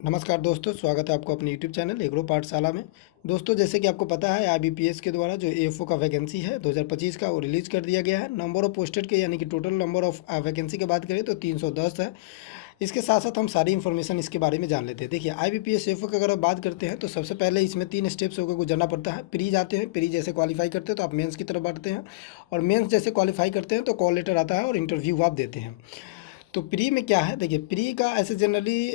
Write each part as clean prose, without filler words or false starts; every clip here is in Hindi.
नमस्कार दोस्तों, स्वागत है आपको अपने यूट्यूब चैनल एग्रो पाठशाला में। दोस्तों, जैसे कि आपको पता है आईबीपीएस के द्वारा जो एएफओ का वैकेंसी है 2025 का वो रिलीज़ कर दिया गया है। नंबर ऑफ पोस्टेड के यानी कि टोटल नंबर ऑफ वैकेंसी की बात करें तो 310 है। इसके साथ साथ हम सारी इन्फॉर्मेशन इसके बारे में जान लेते हैं। देखिए, आईबीपीएस एएफओ की अगर आप बात करते हैं तो सबसे पहले इसमें 3 स्टेप्स होकर गुजरना पड़ता है। प्री जाते हैं, प्री जैसे क्वालिफाई करते हैं तो आप मेंस की तरफ बढ़ते हैं, और मेंस जैसे क्वालिफाई करते हैं तो कॉल लेटर आता है और इंटरव्यू आप देते हैं। तो प्री में क्या है, देखिए प्री का ऐसे जनरली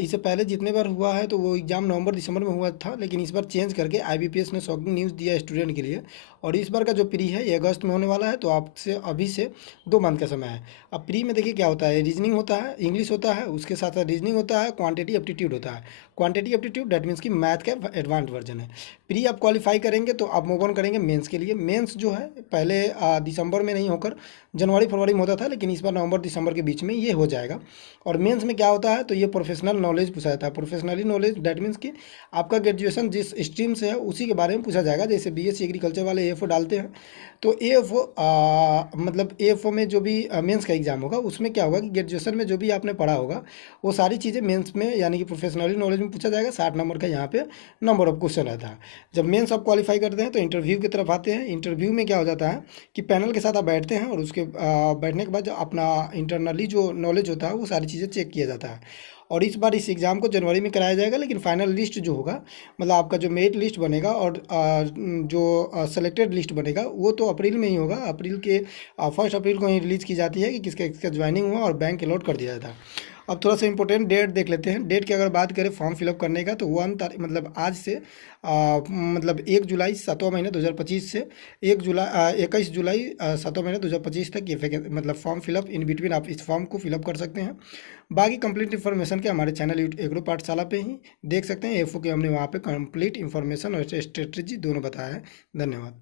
इससे पहले जितने बार हुआ है तो वो एग्ज़ाम नवंबर दिसंबर में हुआ था, लेकिन इस बार चेंज करके आईबीपीएस ने शॉकिंग न्यूज़ दिया स्टूडेंट के लिए। और इस बार का जो प्री है ये अगस्त में होने वाला है, तो आपसे अभी से 2 मंथ का समय है। अब प्री में देखिए क्या होता है, रीजनिंग होता है, इंग्लिश होता है, उसके साथ साथ रीजनिंग होता है, क्वांटिटी एप्टीट्यूड होता है। क्वांटिटी एप्टीट्यूड दैट मीन्स कि मैथ का एडवांस वर्जन है। प्री आप क्वालिफाई करेंगे तो आप मूव ऑन करेंगे मेंस के लिए। मेंस जो है पहले दिसंबर में नहीं होकर जनवरी फरवरी में होता था, लेकिन इस बार नवंबर दिसंबर के बीच में ये हो जाएगा। और मेंस में क्या होता है, तो ये प्रोफेशनल नॉलेज पूछा जाता है। प्रोफेशनली नॉलेज दैट मीन्स कि आपका ग्रेजुएशन जिस स्ट्रीम से है उसी के बारे में पूछा जाएगा। जैसे बीएससी एग्रीकल्चर वाले एएफओ डालते हैं, तो एएफओ मतलब एएफओ में जो भी मेंस का एग्जाम होगा उसमें क्या होगा कि ग्रेजुएशन में जो भी आपने पढ़ा होगा वो सारी चीज़ें मेंस में यानी कि प्रोफेशनली नॉलेज में पूछा जाएगा। 60 नंबर का यहाँ पे नंबर ऑफ क्वेश्चन रहता है। जब मेंस आप क्वालिफाई करते हैं तो इंटरव्यू की तरफ आते हैं। इंटरव्यू में क्या हो जाता है कि पैनल के साथ आप बैठते हैं, और उसके बैठने के बाद जो अपना इंटरनली जो नॉलेज होता है वो सारी चीज़ें चेक किया जाता है। और इस बार इस एग्ज़ाम को जनवरी में कराया जाएगा, लेकिन फाइनल लिस्ट जो होगा, मतलब आपका जो मेरिट लिस्ट बनेगा और जो सेलेक्टेड लिस्ट बनेगा वो तो अप्रैल में ही होगा। अप्रैल के 1 अप्रैल को ही रिलीज़ की जाती है कि किसका किसका ज्वाइनिंग हुआ और बैंक अलॉट कर दिया जाता है। अब थोड़ा सा इंपॉर्टेंट डेट देख लेते हैं। डेट की अगर बात करें फॉर्म फिलअप करने का तो 1 तारीख मतलब आज से मतलब 1 जुलाई 7वां महीना 2025 से 21 जुलाई 7वां महीना 2025 तक ये मतलब फॉर्म फिलअप इन बिटवीन आप इस फॉर्म को फिलअप कर सकते हैं। बाकी कंप्लीट इन्फॉर्मेशन के हमारे चैनल एग्रो पाठशाला पे ही देख सकते हैं। एफओ के हमने वहाँ पे कंप्लीट इन्फॉर्मेशन और स्ट्रेटजी दोनों बताया है। धन्यवाद।